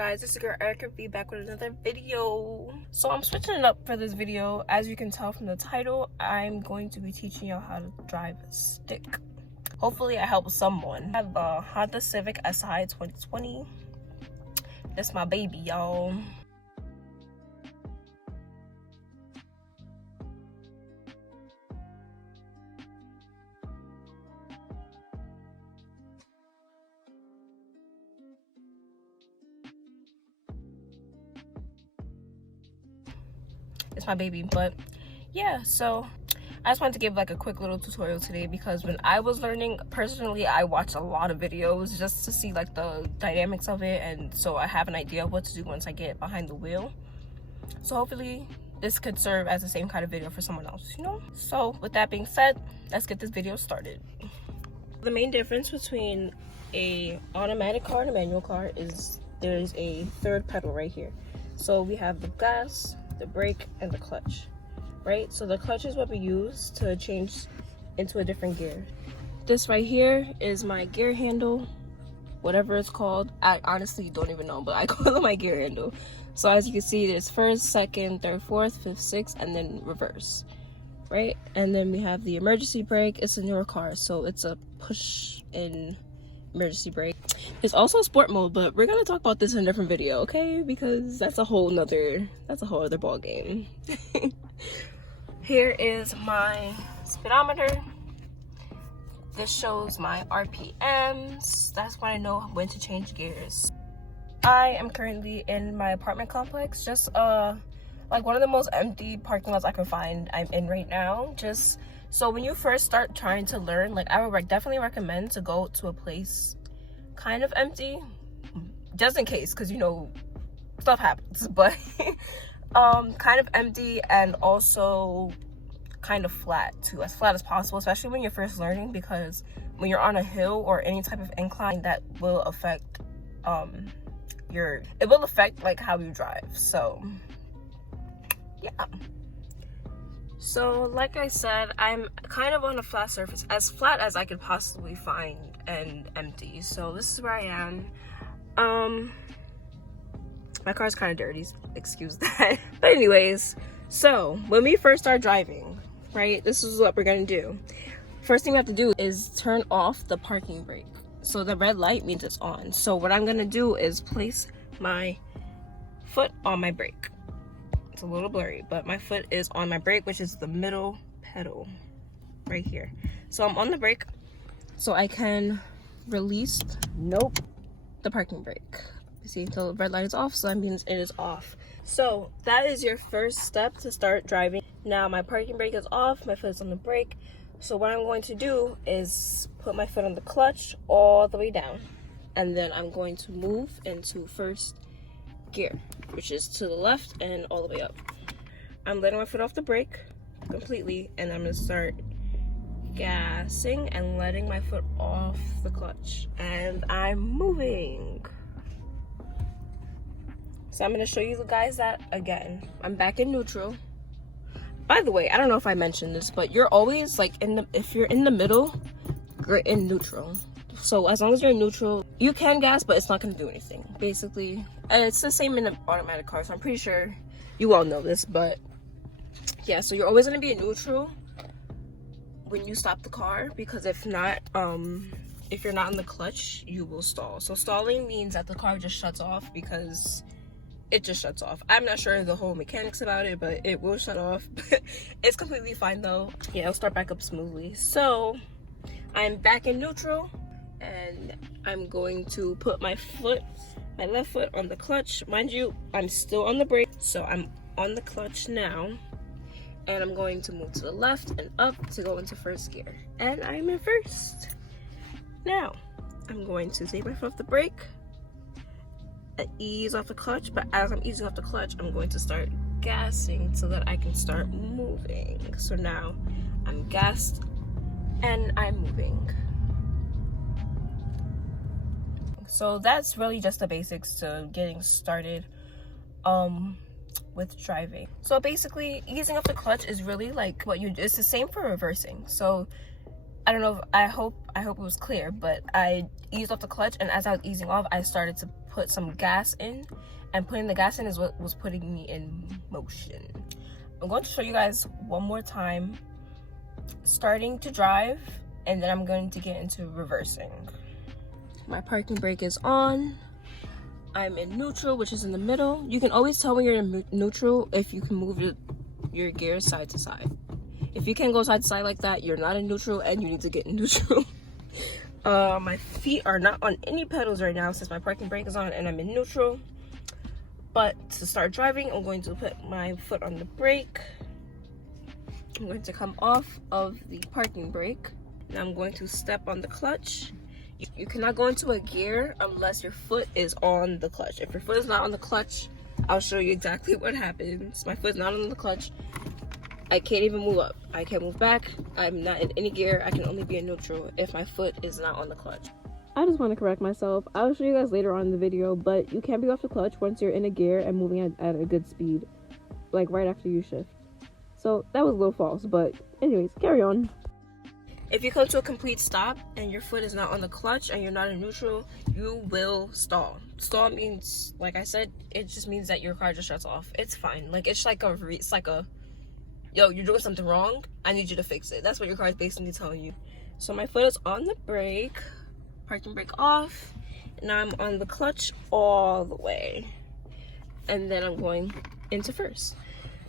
guys, it's your girl Erica V back with another video. So I'm switching it up for this video. As you can tell from the title, I'm going to be teaching y'all how to drive a stick. Hopefully I help someone. I have a Honda Civic SI 2020. That's my baby, y'all. It's my baby. But yeah, so I just wanted to give like a quick little tutorial today because when I was learning, personally I watched a lot of videos just to see like the dynamics of it, and so I have an idea of what to do once I get behind the wheel. So hopefully this could serve as the same kind of video for someone else, you know. So with that being said, let's get this video started. The main difference between a automatic car and a manual car is there's a third pedal right here. So we have the gas, the brake, and the clutch, right? So the clutch is what we use to change into a different gear. This right here is my gear handle, whatever it's called. I honestly don't even know, but I call it my gear handle. So as you can see, there's first, second, third, fourth, fifth, sixth, and then reverse, right? And then we have the emergency brake. It's a newer car, so it's a push-in emergency brake. It's also sport mode, but we're gonna talk about this in a different video, okay? Because that's a whole other ball game. Here is my speedometer. This shows my RPMs. That's when I know when to change gears. I am currently in my apartment complex, just like one of the most empty parking lots I can find. I'm in right now. Just so when you first start trying to learn, like I would definitely recommend to go to a place kind of empty, just in case, because you know stuff happens, but kind of empty, and also kind of flat too, as flat as possible, especially when you're first learning, because when you're on a hill or any type of incline, that will affect it will affect like how you drive. So yeah, so like I said, I'm kind of on a flat surface, as flat as I could possibly find and empty. So this is where I am. My car's kind of dirty, excuse that. But anyways, so when we first start driving, right, this is what we're gonna do. First thing we have to do is turn off the parking brake. So the red light means it's on. So what I'm gonna do is place my foot on my brake. It's a little blurry, but my foot is on my brake, which is the middle pedal right here. So I'm on the brake so I can release the parking brake. You see the red light is off, so that means it is off. So that is your first step to start driving. Now my parking brake is off, my foot is on the brake. So what I'm going to do is put my foot on the clutch all the way down, and then I'm going to move into first gear, which is to the left and all the way up. I'm letting my foot off the brake completely, and I'm gonna start gassing and letting my foot off the clutch, and I'm moving. So I'm gonna show you guys that again. I'm back in neutral. By the way, I don't know if I mentioned this, but you're always like if you're in the middle, you're in neutral. So as long as you're in neutral, you can gas, but it's not going to do anything, basically. And it's the same in the automatic car, so I'm pretty sure you all know this. But yeah, so you're always going to be in neutral when you stop the car, because if not, if you're not in the clutch, you will stall. So stalling means that the car just shuts off, because it just shuts off. I'm not sure the whole mechanics about it, but it will shut off. It's completely fine though. Yeah, it'll start back up smoothly. So I'm back in neutral, and I'm going to put my left foot on the clutch. Mind you, I'm still on the brake, so I'm on the clutch now, and I'm going to move to the left and up to go into first gear, and I'm in first. Now I'm going to take my foot off the brake and ease off the clutch, but as I'm easing off the clutch, I'm going to start gassing so that I can start moving. So now I'm gassed and I'm moving. So that's really just the basics to getting started with driving. So basically, easing off the clutch is really like what you do. It's the same for reversing. So I don't know if, I hope it was clear, but I eased off the clutch, and as I was easing off, I started to put some gas in, and putting the gas in is what was putting me in motion. I'm going to show you guys one more time starting to drive, and then I'm going to get into reversing. My parking brake is on. I'm in neutral, which is in the middle. You can always tell when you're in neutral if you can move your gears side to side. If you can't go side to side like that, you're not in neutral and you need to get in neutral. My feet are not on any pedals right now since my parking brake is on and I'm in neutral. But to start driving, I'm going to put my foot on the brake. I'm going to come off of the parking brake. Now I'm going to step on the clutch. You cannot go into a gear unless your foot is on the clutch. If your foot is not on the clutch, I'll show you exactly what happens. My foot's not on the clutch. I can't even move up. I can't move back. I'm not in any gear. I can only be in neutral if my foot is not on the clutch. I just want to correct myself. I'll show you guys later on in the video, but you can't be off the clutch once you're in a gear and moving at a good speed, like right after you shift. So that was a little false, but anyways, carry on. If you come to a complete stop and your foot is not on the clutch and you're not in neutral, you will stall. Stall means, like I said, it just means that your car just shuts off. It's fine. Like it's like a yo, you're doing something wrong. I need you to fix it. That's what your car is basically telling you. So my foot is on the brake, parking brake off. Now I'm on the clutch all the way, and then I'm going into first.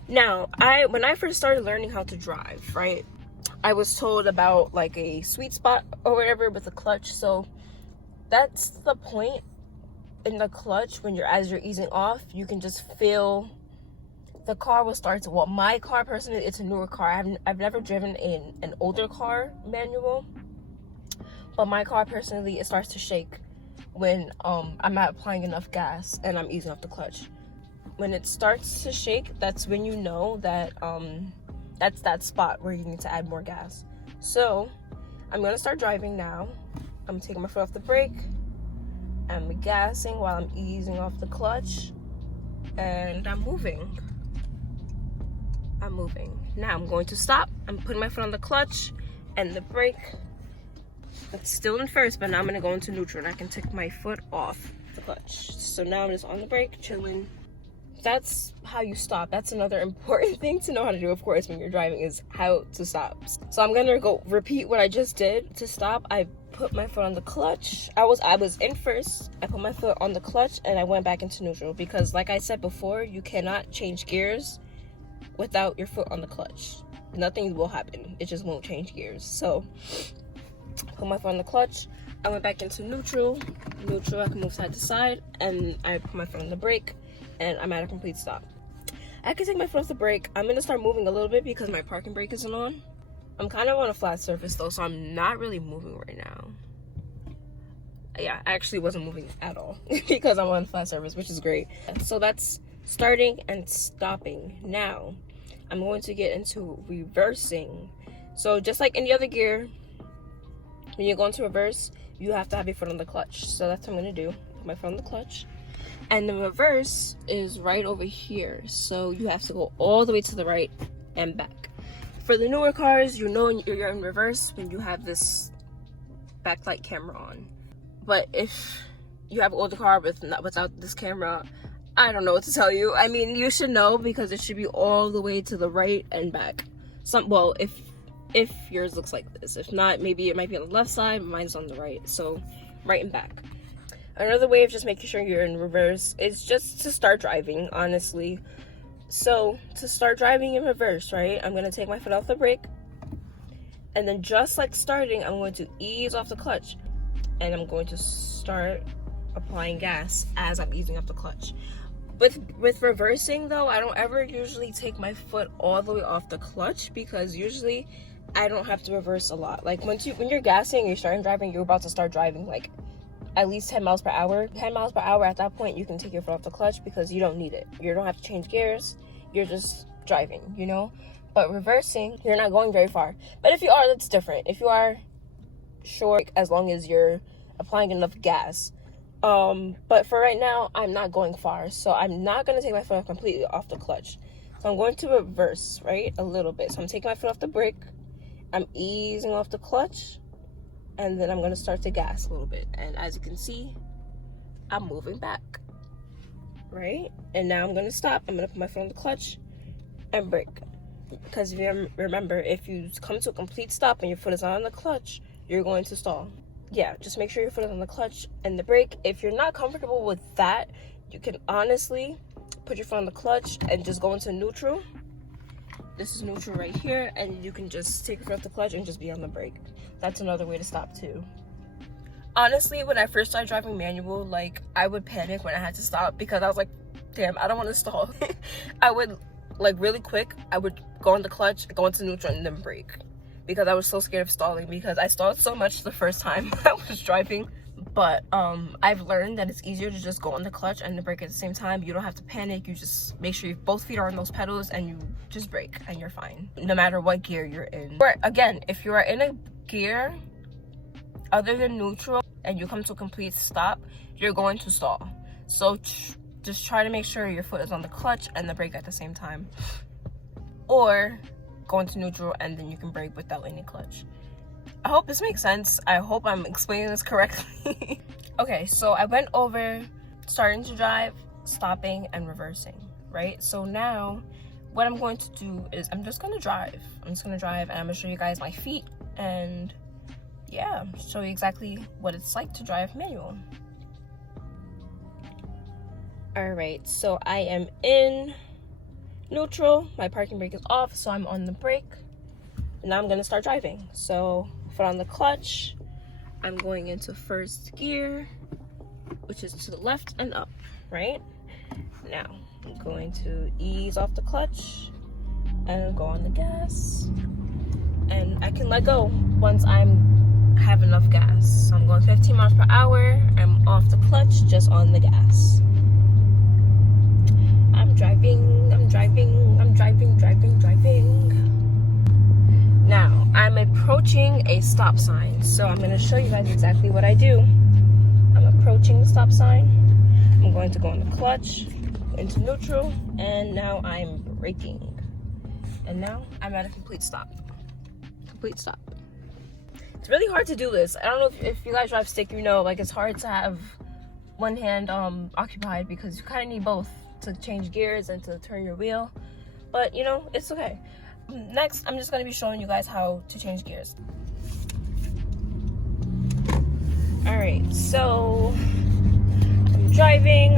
Now, when I first started learning how to drive, right, I was told about like a sweet spot or whatever with the clutch. So that's the point in the clutch when as you're easing off, you can just feel the car will start to, well, my car personally, it's a newer car. I've never driven in an older car manual, but my car personally, it starts to shake when I'm not applying enough gas and I'm easing off the clutch. When it starts to shake, that's when you know that that's that spot where you need to add more gas. So I'm gonna start driving now. I'm taking my foot off the brake. I'm gassing while I'm easing off the clutch, and I'm moving. Now I'm going to stop. I'm putting my foot on the clutch and the brake. It's still in first, but now I'm gonna go into neutral and I can take my foot off the clutch. So now I'm just on the brake, chilling. That's how you stop. That's another important thing to know how to do, of course, when you're driving, is how to stop. So I'm gonna go repeat what I just did. To stop, I put my foot on the clutch. I was in first. I put my foot on the clutch and I went back into neutral because, like I said before, you cannot change gears without your foot on the clutch. Nothing will happen. It just won't change gears. So put my foot on the clutch. I went back into neutral. I can move side to side, and I put my foot on the brake, and I'm at a complete stop. I can take my foot off the brake. I'm gonna start moving a little bit because my parking brake isn't on. I'm kind of on a flat surface though, so I'm not really moving right now. Yeah, I actually wasn't moving at all because I'm on a flat surface, which is great. So that's starting and stopping. Now I'm going to get into reversing. So just like any other gear, when you go into reverse, you have to have your foot on the clutch. So that's what I'm gonna do. Put my foot on the clutch. And the reverse is right over here. So you have to go all the way to the right and back. For the newer cars, you know you're in reverse when you have this backlight camera on. But if you have an older car without this camera, I don't know what to tell you. I mean, you should know because it should be all the way to the right and back. Well, if yours looks like this. If not, maybe it might be on the left side, mine's on the right. So right and back. Another way of just making sure you're in reverse is just to start driving, honestly. So to start driving in reverse, right, I'm going to take my foot off the brake. And then just like starting, I'm going to ease off the clutch. And I'm going to start applying gas as I'm easing off the clutch. With reversing though, I don't ever usually take my foot all the way off the clutch because usually I don't have to reverse a lot. Like when you're gassing, you're starting driving, you're about to start driving like at least 10 miles per hour. 10 miles per hour, at that point, you can take your foot off the clutch because you don't need it. You don't have to change gears. You're just driving, you know? But reversing, you're not going very far. But if you are, that's different. If you are, sure, as long as you're applying enough gas. But for right now, I'm not going far. So I'm not going to take my foot completely off the clutch. So I'm going to reverse, right, a little bit. So I'm taking my foot off the brake. I'm easing off the clutch. And then I'm going to start to gas a little bit. And as you can see, I'm moving back, right? And now I'm gonna stop. I'm gonna put my foot on the clutch and brake. Because if you remember, if you come to a complete stop and your foot is not on the clutch, you're going to stall. Yeah, just make sure your foot is on the clutch and the brake. If you're not comfortable with that, you can honestly put your foot on the clutch and just go into neutral. This is neutral right here, and you can just take your foot off the clutch and just be on the brake. That's another way to stop too. Honestly, when I first started driving manual, like, I would panic when I had to stop because I was like, damn, I don't want to stall. I would, like, really quick, I would go on the clutch, go into neutral, and then brake, because I was so scared of stalling, because I stalled so much the first time I was driving. But I've learned that it's easier to just go on the clutch and the brake at the same time. You don't have to panic. You just make sure both feet are on those pedals and you just brake and you're fine, no matter what gear you're in. Or again, if you are in a gear other than neutral and you come to a complete stop, you're going to stall. So just try to make sure your foot is on the clutch and the brake at the same time, or go into neutral and then you can brake without any clutch. I hope this makes sense. I hope I'm explaining this correctly. Okay, so I went over starting to drive, stopping, and reversing, right? So now what I'm going to do is I'm just gonna drive. I'm just gonna drive and I'm gonna show you guys my feet and yeah, show you exactly what it's like to drive manual. All right, so I am in neutral. My parking brake is off, so I'm on the brake. Now I'm gonna start driving. So foot on the clutch, I'm going into first gear, which is to the left and up, right? Now I'm going to ease off the clutch and go on the gas, and I can let go once I have enough gas. So I'm going 15 miles per hour. I'm off the clutch, just on the gas. I'm driving, I'm driving, I'm driving, driving, driving. Now, I'm approaching a stop sign, so I'm going to show you guys exactly what I do. I'm approaching the stop sign. I'm going to go on the clutch, into neutral, and now I'm braking. And now I'm at a complete stop. Complete stop. It's really hard to do this. I don't know if you guys drive stick, you know, like, it's hard to have one hand occupied because you kind of need both to change gears and to turn your wheel. But, you know, it's okay. Next, I'm just going to be showing you guys how to change gears. Alright, so I'm driving.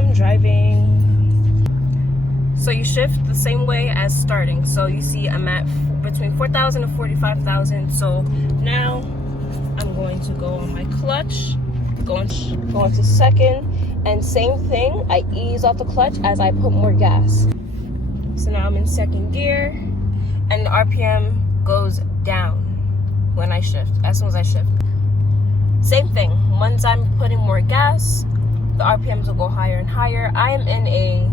So you shift the same way as starting. So you see I'm at between 4,000 and 45,000. So now I'm going to go on my clutch, go into second, and same thing, I ease off the clutch as I put more gas. So now I'm in second gear. And the RPM goes down when I shift, as soon as I shift. Same thing, once I'm putting more gas, the RPMs will go higher and higher. I am in a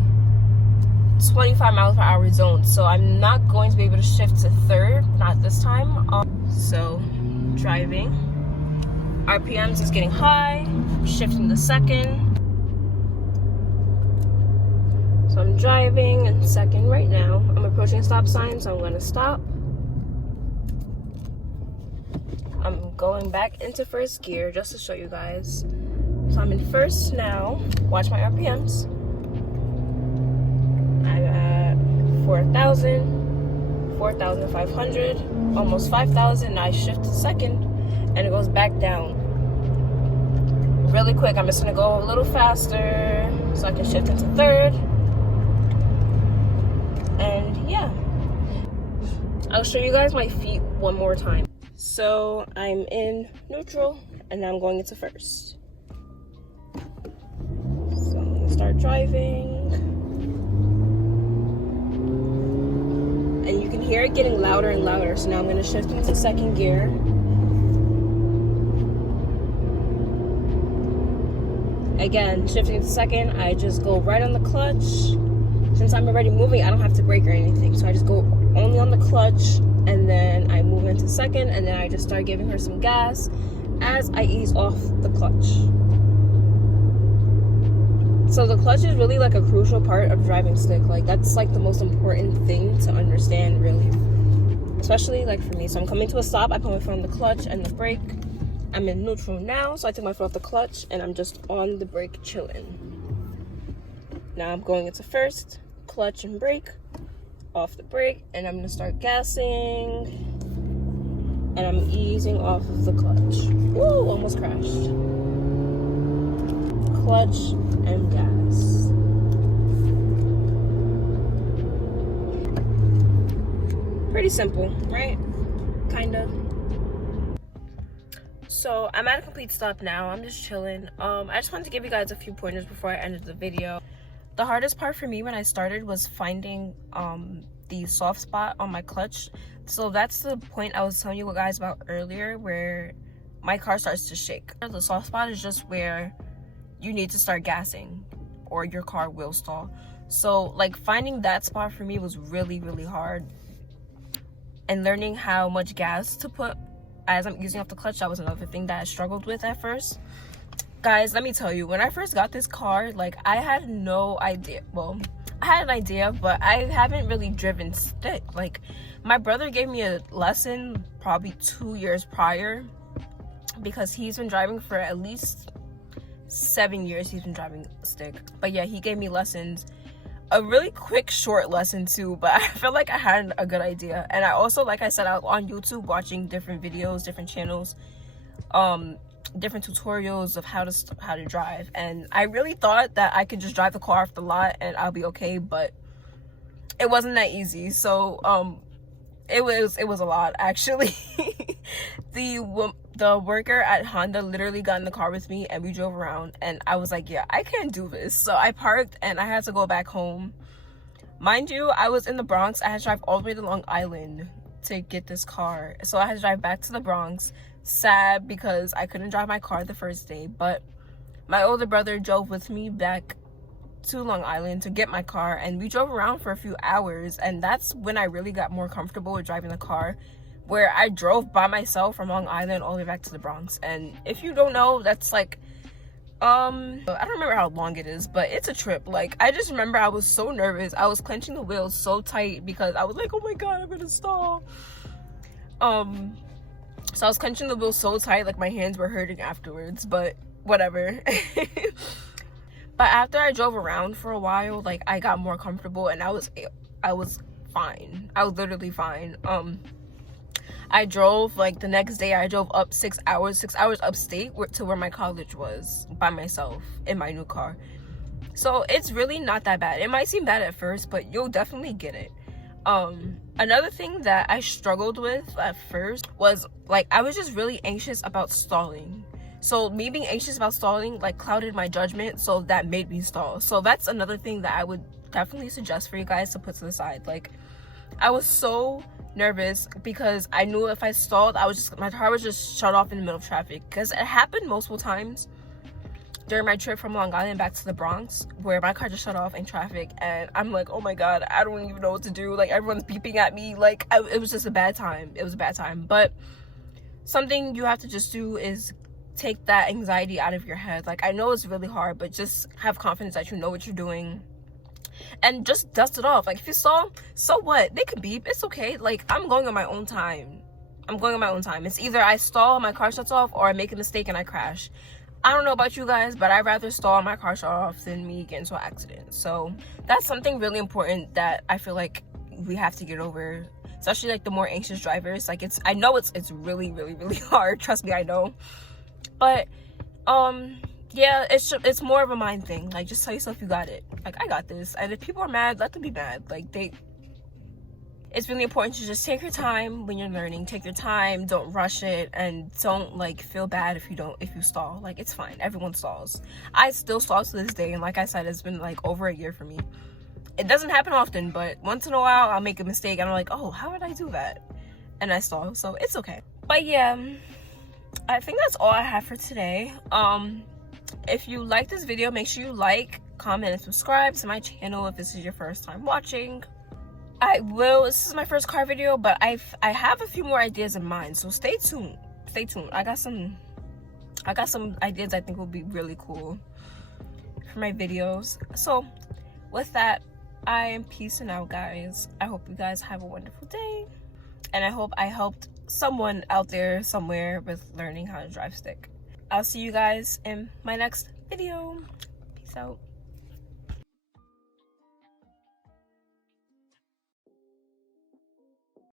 25 miles per hour zone, so I'm not going to be able to shift to third, not this time. So, driving. RPMs is getting high, shifting to second. So I'm driving in second right now. I'm approaching a stop sign, so I'm going to stop. I'm going back into first gear just to show you guys. So I'm in first now. Watch my RPMs. I'm at 4,000, 4,500, almost 5,000. I shift to second, and it goes back down. Really quick, I'm just going to go a little faster so I can shift into third. And yeah, I'll show you guys my feet one more time. So I'm in neutral and now I'm going into first. So I'm gonna start driving. And you can hear it getting louder and louder. So now I'm gonna shift into second gear. Again, shifting to second, I just go right on the clutch. Since I'm already moving, I don't have to brake or anything. So I just go only on the clutch, and then I move into second, and then I just start giving her some gas as I ease off the clutch. So the clutch is really like a crucial part of driving stick. Like, that's like the most important thing to understand, really. Especially like for me. So I'm coming to a stop, I put my foot on the clutch and the brake, I'm in neutral now, so I took my foot off the clutch and I'm just on the brake chilling. Now I'm going into first, clutch and brake, off the brake, and I'm gonna start gassing. And I'm easing off of the clutch. Woo, almost crashed. Clutch and gas. Pretty simple, right? Kinda. So I'm at a complete stop now. I'm just chilling. I just wanted to give you guys a few pointers before I ended the video. The hardest part for me when I started was finding the soft spot on my clutch. So that's the point I was telling you guys about earlier, where my car starts to shake. The soft spot is just where you need to start gassing or your car will stall. So like finding that spot for me was really, really hard. And learning how much gas to put as I'm using off the clutch, that was another thing that I struggled with at first. Guys, let me tell you, when I first got this car, like, I had no idea. Well, I had an idea, but I haven't really driven stick. Like, my brother gave me a lesson probably 2 years prior, because he's been driving for at least 7 years. He's been driving stick. But yeah, he gave me lessons. A really quick, short lesson too, but I felt like I had a good idea. And I also, like I said, I was on YouTube watching different videos, different channels, different tutorials of how to drive. And I really thought that I could just drive the car off the lot and I'll be okay, but it wasn't that easy. So it was a lot, actually. The worker at Honda literally got in the car with me and we drove around, and I was like, yeah, I can't do this. So I parked and I had to go back home. Mind you, I was in the Bronx. I had to drive all the way to Long Island to get this car. So I had to drive back to the Bronx. Sad because I couldn't drive my car the first day, but my older brother drove with me back to Long Island to get my car, and we drove around for a few hours, and that's when I really got more comfortable with driving the car, where I drove by myself from Long Island all the way back to the Bronx. And if you don't know, that's like I don't remember how long it is, but it's a trip. Like, I just remember I was so nervous. I was clenching the wheels so tight because I was like, oh my god, I'm gonna stall. So I was clenching the wheels so tight, like my hands were hurting afterwards, but whatever. But after I drove around for a while, like, I got more comfortable and I was fine. I was literally fine. I drove, like, the next day I drove up 6 hours upstate to where my college was by myself in my new car. So it's really not that bad. It might seem bad at first, but you'll definitely get it. Another thing that I struggled with at first was, like, I was just really anxious about stalling. So me being anxious about stalling, like, clouded my judgment, so that made me stall. So that's another thing that I would definitely suggest for you guys to put to the side. Like, I was so nervous because I knew if I stalled, my car would just shut off in the middle of traffic, because it happened multiple times during my trip from Long Island back to the Bronx, where my car just shut off in traffic, and I'm like, oh my god, I don't even know what to do. Like, everyone's beeping at me. Like, it was just a bad time. It was a bad time. But something you have to just do is take that anxiety out of your head. Like, I know it's really hard, but just have confidence that you know what you're doing and just dust it off. Like, if you stall, so what? They can beep. It's okay. Like, I'm going on my own time. It's either I stall, my car shuts off, or I make a mistake and I crash. I don't know about you guys, but I'd rather stall my car shut off than me get into an accident. So that's something really important that I feel like we have to get over, especially like the more anxious drivers. Like, I know it's really, really, really hard. Trust me, I know. But yeah, it's more of a mind thing. Like, just tell yourself you got it. Like, I got this. And if people are mad, let them be mad. Like, it's really important to just take your time when you're learning. Take your time, don't rush it, and don't, like, feel bad if you stall. Like, it's fine. Everyone stalls. I still stall to this day, and like I said, it's been like over a year for me. It doesn't happen often, but once in a while I'll make a mistake and I'm like, oh, how did I do that? And I stall, so it's okay. But yeah, I think that's all I have for today. If you like this video, make sure you like, comment, and subscribe to my channel if this is your first time watching. This is my first car video, but I have a few more ideas in mind, so stay tuned. I got some ideas I think will be really cool for my videos. So with that, I am peacing out, guys. I hope you guys have a wonderful day, and I hope I helped someone out there somewhere with learning how to drive stick. I'll see you guys in my next video. Peace out.